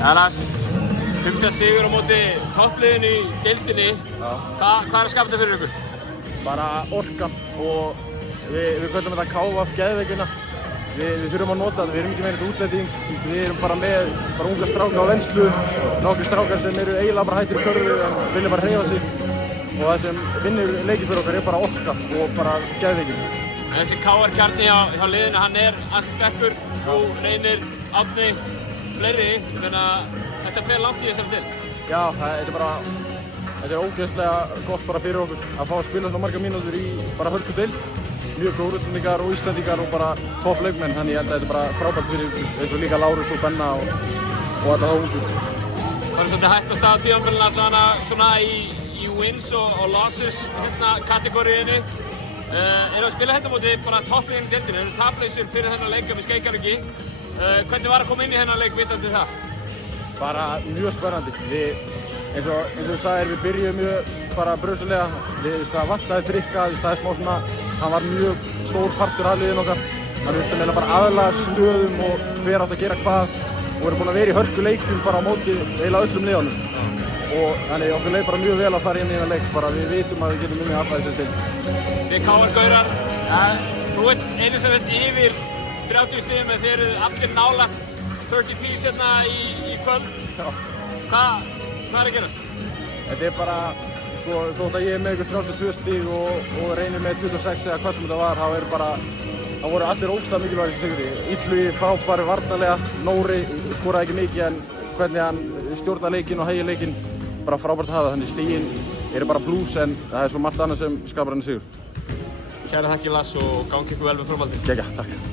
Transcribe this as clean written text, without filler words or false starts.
Lars, 5. sigur á móti toppliðinu í deildinni. Hvað er að skapa þetta fyrir ykkur? Bara orkan og við köllum þetta KVF geðveikina. Við þurfum að nota þetta, við erum ekki með þetta útlending. Við erum bara með unga stráka á venslu, nokkrir strákar sem eru eiginlega bara hættir í körfu en vilja bara hreyfa sig. Og það sem vinnur leikinn fyrir okkar er bara orka og bara geðveikin. Þessi KR-kjarni hjá liðinu, hann er ansi sterkur. Þú Reynir, Árni, fleiri. Ég meina, þetta fer langt í þessari deild. Já, þetta er ógeðslega gott bara fyrir okkur að fá að spila svona margar mínútur í bara hörku deild. Mjög góð útlendingar og Íslendingar og bara topp leikmenn, þannig ég held að þetta er bara frábært fyrir eins og líka Lárus og Benna og alla þá ungur. Það er svolítið hægt að staða tímabilinu allavega svona í wins og losses kategóriðinni. Erum að spila þetta móti bara toppliðinu í deildinni, erum taplausir fyrir þennan leik ef við skeikar ekki. Hvernig var að koma inn í þennan leik vitandi það? Bara mjög spennandi. Eins og þú sagðir, við byrjuðum mjög bara brösulega. Það vantaði Frikka, það er smá svona, hann var mjög stór partur af liðinu okkar. Þannig við þurftum bara aðlaga stöðum og hver átt að gera hvað. Og við erum búin að vera í hörku leikum bara á móti eiginlega öllum liðunum. Og þannig okkur leið bara mjög vel að fara inn í þennan leik. Bara við vitum að við getum unnið alla þessu til. Þið KR-gaurar, þú ert einu sem ert yfir 30 stigum en þið eruð allir nálægt 30 piece hérna í kvöld. Hvað er að gerast? Þetta er bara, sko, þótt að ég er með ykkur 32 stig og Reynir með 26 eða hvað sem þetta var, þá voru allir ógeðslega mikilvægir í sigri. Illugi frábær varnarlega, Nóri skoraði ekki mikið en hvernig hann stjórnar leikinn og hægir leikinn, bara frábært að hafa. Þannig stigin eru bara plús en það er svo margt annað sem skapar henni sigur. Kæra þakkir Lars og gangi ykkur vel með framhaldið. Gekka, takk.